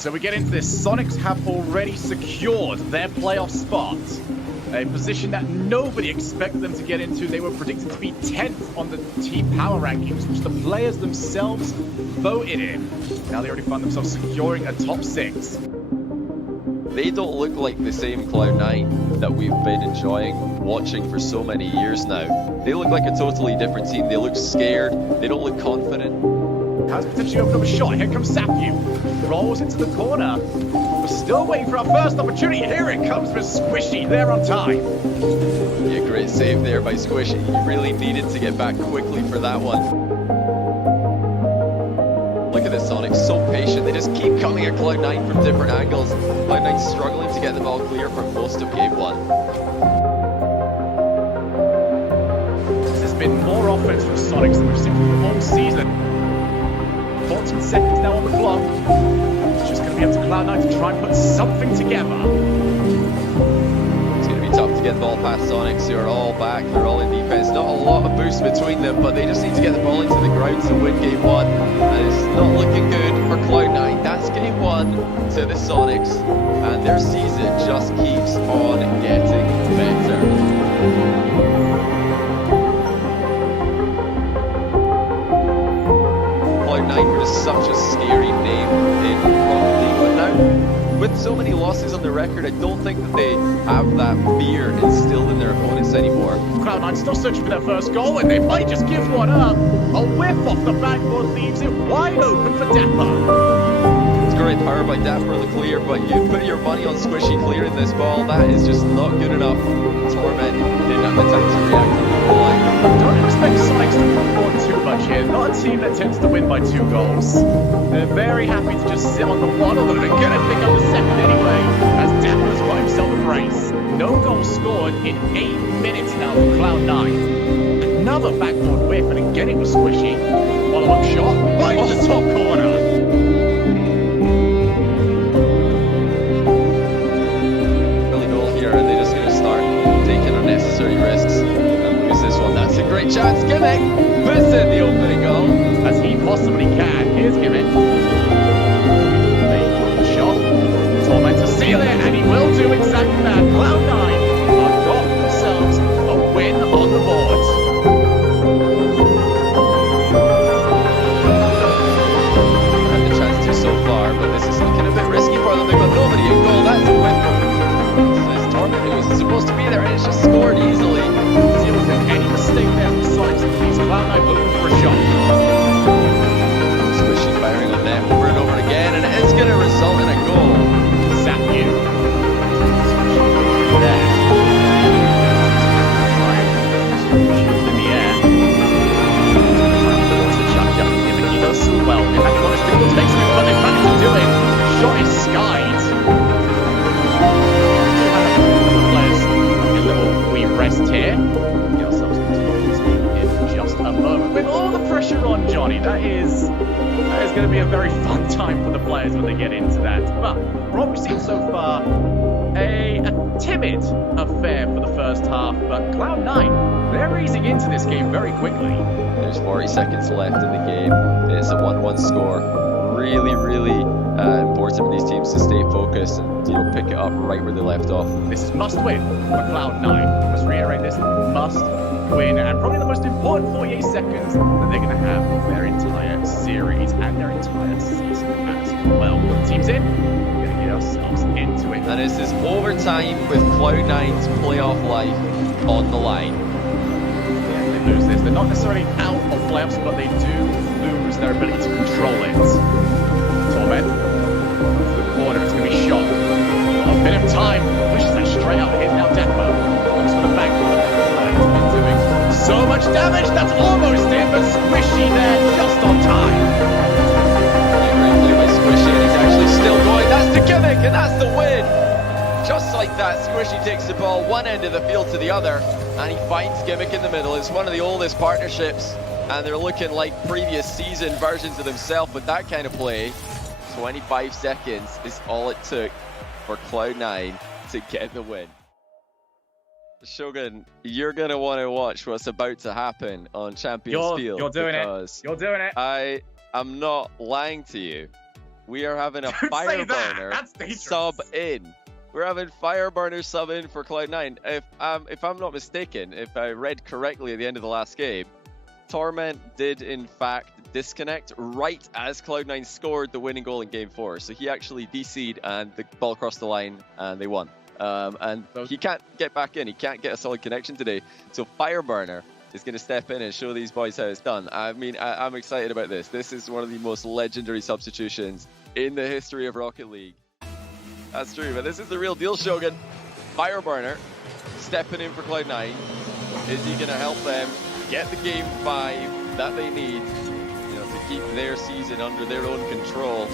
So we get into this. Soniqs have already secured their playoff spot. A position that nobody expected them to get into. They were predicted to be 10th on the team power rankings, which the players themselves voted in. Now they already find themselves securing a top 6. They don't look like the same Cloud9 that we've been enjoying watching for so many years now. They look like a totally different team. They look scared. They don't look confident. Has potentially opened up a shot. Here comes Sapyu. Rolls into the corner. We're still waiting for our first opportunity. Here it comes for Squishy. They're on time. Yeah, great save there by Squishy. You really needed to get back quickly for that one. Look at this, Soniqs, so patient. They just keep coming at Cloud9 from different angles. Cloud9 struggling to get the ball clear for most of game 1. This has been more offense from Soniqs than we've seen from all season. 14 seconds now on the clock. It's just going to be up to Cloud9 to try and put something together. It's going to be tough to get the ball past Soniqs, who are all back, they're all in defense. Not a lot of boost between them, but they just need to get the ball into the ground to win game 1. And it's not looking good for Cloud9. That's game 1 to the Soniqs, and their season just keeps on getting better. Cloud9 is such a scary name in Rocket League, but now with so many losses on the record, I don't think that they have that fear instilled in their opponents anymore. Cloud9 still searching for their first goal, and they might just give one up. A whiff off the backboard leaves it wide open for Dapper. It's great power by Dapper in the clear, but you put your money on Squishy clearing this ball. That is just not good enough. Torment didn't have the time to react on the goal line. Don't expect Soniqs to perform too much here. Not a team that tends to win by 2 goals. They're very happy to just sit on the one, although they're going to pick up the second anyway, as Dapper's got himself a brace. No goals scored in 8 minutes now for Cloud9. Another backboard whiff, and again it was Squishy. Follow-up shot, right to the top corner. Unnecessary risks and lose this one. That's a great chance. Gimmick puts in the opening goal as he possibly can. Here's Gimmick. The shot. Torment to seal it, and he will do exactly that. Cloud9 have got themselves a win on the board. Had the chance to so far, but this is looking a bit risky for them. They've got nobody in goal. That's a win. Torment, who wasn't supposed to be there, and it's just scored easily. See if there's any mistake there from Soniqs, and please Cloud9 looking for a shot. Squishy firing on net over and over again, and it is going to result in a goal. Sapyu. There. In the air. He does so well. In fact, Connors takes him, but they managed to do it. Shot is skied. Rest here. Get ourselves into this game in just a moment. With all the pressure on Johnny, that is going to be a very fun time for the players when they get into that. But from what we've seen so far, a timid affair for the first half. But Cloud9, they're easing into this game very quickly. There's 40 seconds left in the game. It's a 1-1 score. Really, really important for these teams to stay focused and pick it up right where they left off. This is must win for Cloud9. Let's reiterate this: must win, and probably the most important 48 seconds that they're going to have of their entire series and their entire season as well. Teams in, we're going to get ourselves into it. And this is overtime with Cloud9's playoff life on the line. Yeah, they lose this. They're not necessarily out of playoffs, but they do lose their ability to control it. Torment. The corner, it's going to be shot. A bit of time. Pushes that straight out. Here's now Dapper. Looks for the back. He's been doing so much damage. That's almost it, but Squishy there just on time. Yeah, great play by Squishy, and he's actually still going. That's the gimmick, and that's the win. Just like that, Squishy takes the ball one end of the field to the other, and he finds Gimmick in the middle. It's one of the oldest partnerships, and they're looking like previous season versions of themselves with that kind of play. 25 seconds is all it took for Cloud9 to get the win. Shogun, you're going to want to watch what's about to happen on Champions Field. You're doing it. You're doing it. I am not lying to you. we are having a Don't say that. Fireburner That's dangerous. sub in. We're having Fireburner sub in for Cloud9. If I'm not mistaken, if I read correctly at the end of the last game, Torment did in fact disconnect right as Cloud9 scored the winning goal in Game 4. So he actually DC'd and the ball crossed the line and they won. And he can't get back in. He can't get a solid connection today. So Fireburner is going to step in and show these boys how it's done. I mean, I'm excited about this. This is one of the most legendary substitutions in the history of Rocket League. That's true, but this is the real deal, Shogun. Fireburner stepping in for Cloud9. Is he going to help them get the game 5 that they need, to keep their season under their own control?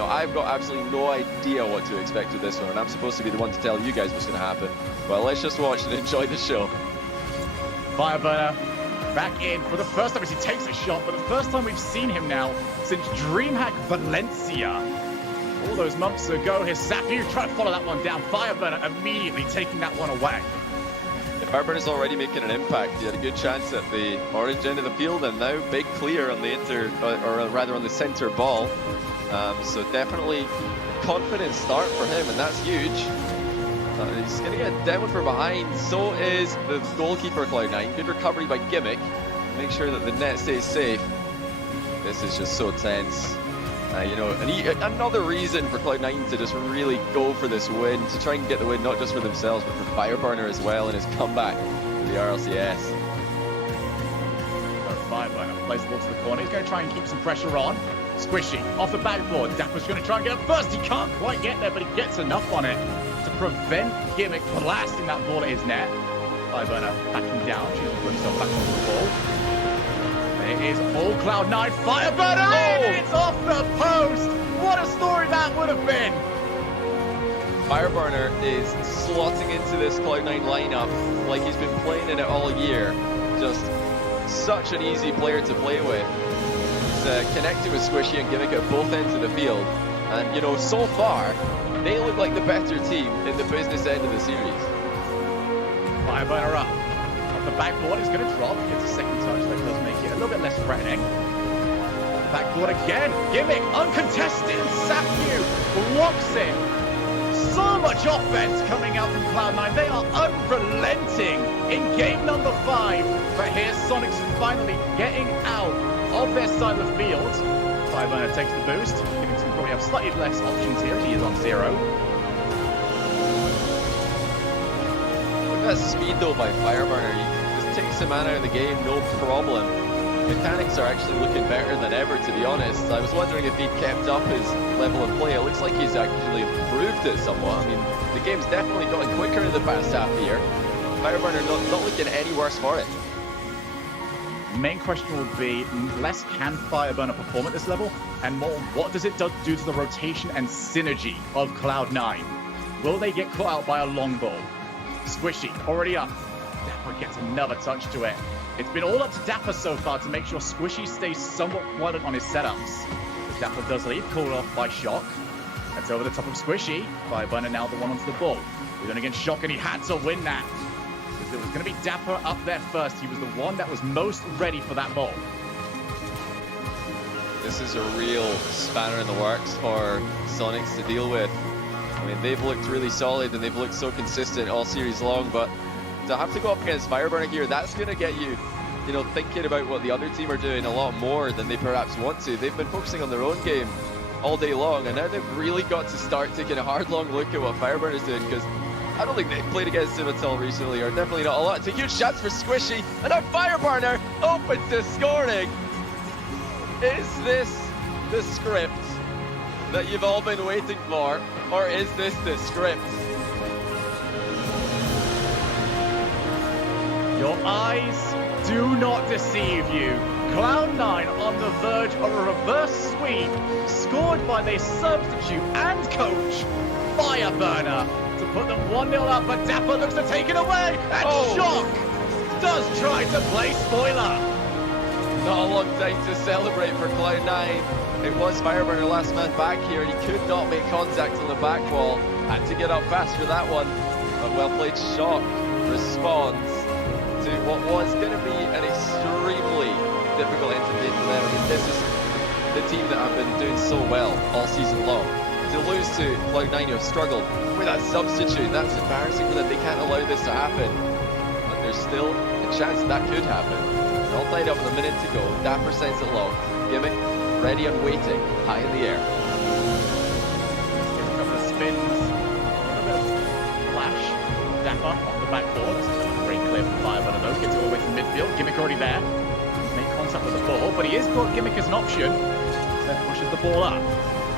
I've got absolutely no idea what to expect with this one, and I'm supposed to be the one to tell you guys what's going to happen. Well, let's just watch and enjoy the show. Fireburner back in for the first time as he takes a shot, but the first time we've seen him now since DreamHack Valencia. All those months ago, his Safu trying to follow that one down. Fireburner immediately taking that one away. Fireburner's already making an impact. He had a good chance at the orange end of the field, and now big clear on the on the center ball. So definitely confident start for him, and that's huge. He's going to get demoed from behind. So is the goalkeeper Cloud9. Good recovery by Gimmick. Make sure that the net stays safe. This is just so tense. Another reason for Cloud9 to just really go for this win, to try and get the win not just for themselves but for Fireburner as well in his comeback to the RLCS. Fireburner plays the ball to the corner. He's going to try and keep some pressure on. Squishy off the backboard. Dapper's going to try and get up first. He can't quite get there, but he gets enough on it to prevent Gimmick blasting that ball at his net. Fireburner backing down, choosing to put himself back on the ball. It is all Cloud9. Fireburner in! It's off the post! What a story that would have been! Fireburner is slotting into this Cloud9 lineup like he's been playing in it all year. Just such an easy player to play with. He's connected with Squishy and Gimmick at both ends of the field. And, so far, they look like the better team in the business end of the series. Fireburner up. The backboard is going to drop. Gets a second touch. That does make it a little bit less threatening. Backboard again. Gimmick uncontested. Safu blocks it. So much offense coming out from Cloud9. They are unrelenting in game number 5. But here's Soniqs finally getting out of their side of the field. Fireburner takes the boost. Gimmick's going to probably have slightly less options here as he is on 0. That speed though by Fireburner, he just takes the man out of the game, no problem. Mechanics are actually looking better than ever, to be honest. I was wondering if he'd kept up his level of play. It looks like he's actually improved it somewhat. I mean, the game's definitely gotten quicker in the past half year. Fireburner not looking any worse for it. Main question will be less can Fireburner perform at this level, and more what does it do to the rotation and synergy of Cloud9? Will they get caught out by a long ball? Squishy, already up. Dapper gets another touch to it. It's been all up to Dapper so far to make sure Squishy stays somewhat quiet on his setups. But Dapper does leave, called off by Shock. That's over the top of Squishy. Fireburner now the one onto the ball. We're going against Shock, and he had to win that. Because it was going to be Dapper up there first. He was the one that was most ready for that ball. This is a real spanner in the works for Soniqs to deal with. I mean, they've looked really solid and they've looked so consistent all series long, but to have to go up against Fireburner here, that's going to get you, thinking about what the other team are doing a lot more than they perhaps want to. They've been focusing on their own game all day long, and now they've really got to start taking a hard, long look at what Fireburner's doing, because I don't think they've played against him at all recently, or definitely not a lot. It's a huge chance for Squishy, and now Fireburner opens to scoring. Is this the script that you've all been waiting for, or is this the script? Your eyes do not deceive you. Cloud9 on the verge of a reverse sweep, scored by their substitute and coach, Fireburner, to put them 1-0 up, but Dapper looks to take it away, and Shock does try to play spoiler. Not a long time to celebrate for Cloud9. It was Fireburner last man back here, and he could not make contact on the back wall. Had to get up fast for that one, but well played. Shock responds to what was going to be an extremely difficult end to the game for them. I mean, this is the team that have been doing so well all season long, to lose to Cloud9 who have struggled with that substitute. That's embarrassing for them. They can't allow this to happen. But there's still a chance that could happen. They're all tied up with a minute to go. Dapper sends it long. Gimmick ready and waiting, high in the air. A couple of spins, a bit of flash. Dapper off the backboard. Very clear from Fireburner though. Gets all the way to midfield. Gimmick already there. Make contact with the ball, but he is got Gimmick as an option. Then pushes the ball up.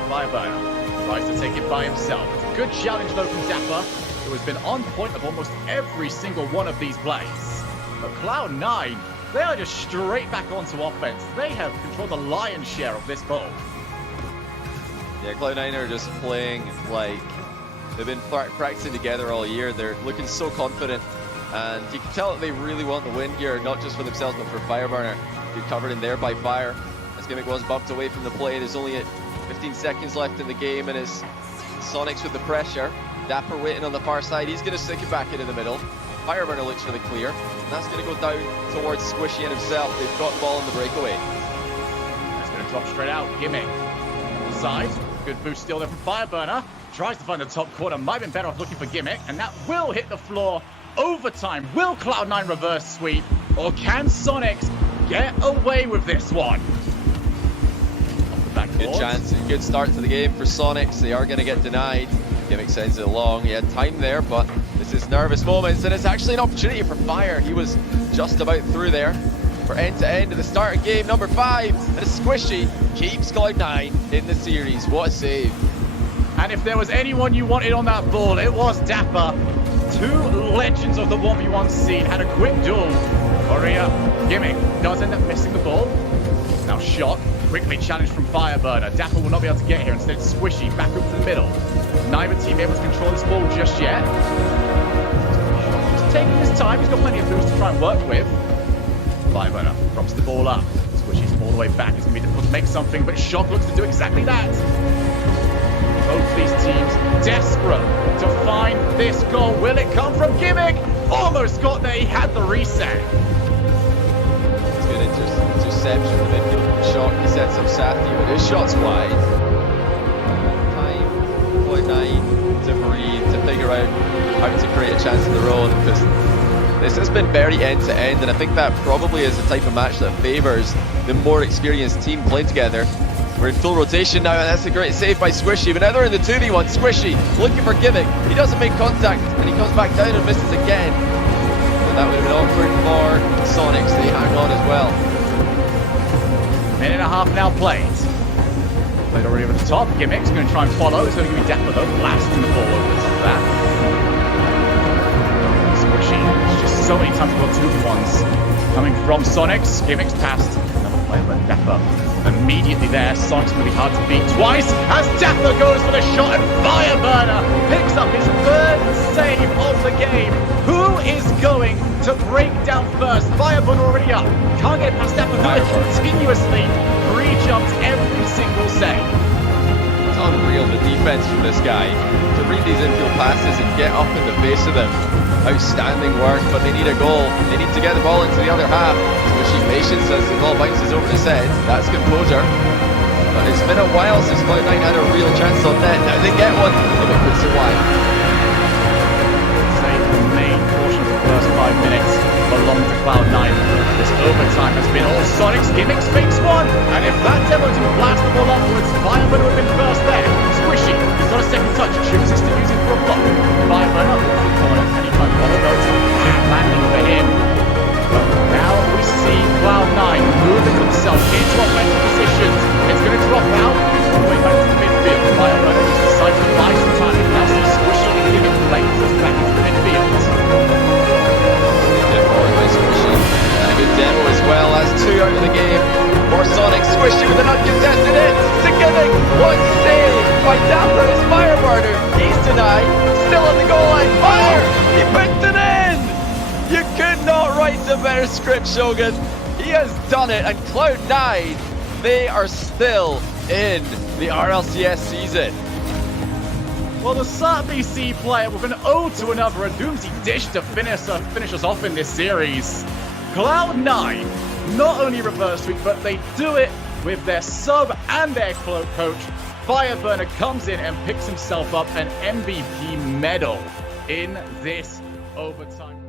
Fireburner tries to take it by himself. Good challenge though from Dapper, who has been on point of almost every single one of these plays. But Cloud9, they are just straight back onto offense. They have controlled the lion's share of this ball. Yeah, Cloud9 are just playing like they've been practicing together all year. They're looking so confident, and you can tell that they really want the win here, not just for themselves but for Fireburner, who covered in there by Fire. As Gimmick was bumped away from the play, there's only 15 seconds left in the game, and it's Soniqs with the pressure. Dapper waiting on the far side. He's going to stick it back into the middle. Fireburner looks for the clear, and that's going to go down towards Squishy and himself. They've got the ball in the breakaway. That's going to drop straight out. Gimmick. Side. Good boost still there from Fireburner. Tries to find the top corner. Might have been better off looking for Gimmick, and that will hit the floor. Overtime. Will Cloud9 reverse sweep, or can Soniqs get away with this one? Good chance, good start to the game for Soniqs. They are going to get denied. Gimmick sends it along. He had time there, but this is nervous moments, and it's actually an opportunity for Fire. He was just about through there for end-to-end at the start of game number 5. And Squishy keeps Cloud9 in the series. What a save. And if there was anyone you wanted on that ball, it was Dapper. Two legends of the 1v1 scene had a quick duel. Maria Gimmick does end up missing the ball. Now shot. Quickly challenged from Fireburner. Dapper will not be able to get here. Instead, Squishy back up to the middle. Neither team able to control this ball just yet. Just taking his time. He's got plenty of moves to try and work with. Fireburner drops the ball up. Squishy's all the way back. It's going to be difficult to make something, but Shock looks to do exactly that. Both these teams desperate to find this goal. Will it come from Gimmick? Almost got there. He had the reset. It's good interception from the midfield from Shock. He sets up Sathi, but his shot's wide. Time, Cloud9 to breathe, to figure out how to create a chance of their own, because this has been very end-to-end, and I think that probably is the type of match that favours the more experienced team playing together. We're in full rotation now, and that's a great save by Squishy, but now they're in the 2v1. Squishy looking for Gimmick. He doesn't make contact, and he comes back down and misses again. And that would have been awkward for Soniqs. They hang on as well. Minute and a half now played. Played already over the top. Gimmick's going to try and follow. It's going to give me Dapper though, blasting the ball over the top of that. Squishy. It's just so many times we've got 2v1s coming from Soniqs. Gimmick's passed. Another player, but Dapper immediately there. Soniqs going to be hard to beat twice as Dapper goes for the shot, and Fireburner picks up his 3rd save of the game. Who is going to break down first? Fireburner already up. Can't get past Dapper, who continuously re-jumps every single save. It's unreal, the defense from this guy. To read these infield passes and get up in the face of them. Outstanding work, but they need a goal. They need to get the ball into the other half. Squishy patience as the ball bounces over his head. That's composure. But it's been a while since Cloud9 had a real chance on net. Now they get one, if it puts it wide. Save the main portion of the first 5 minutes belong to Cloud9. This overtime has been all Soniqs. Gimmick fakes one, and if that demo didn't blast the ball upwards, Fireburner would have been first there. Squishy, he's got a second touch, chooses to use it for a block. Fireburner, corner, and he can't follow those. Landing for him. But now we see Cloud9 moving themselves into offensive positions. It's going to drop out all the way back to the midfield. Fireburner just decides to buy some time. Now see Squishy and Gimmick play back into the midfield. And a good demo as well. That's 2 out of the game for Soniqs. Squishy with an uncontested hit to Gimmick. What save by Dapper is Fireburner. He's denied. Still on the goal line. Fire! He puts it in! You could not write a better script, Shogun. He has done it, and Cloud9, they are still in the RLCS season. Well, the Sart BC player with an ode to another, a Doomsy dish to finish us off in this series. Cloud9 not only reverse sweep, but they do it with their sub and their coach. Fireburner comes in and picks himself up an MVP medal in this overtime.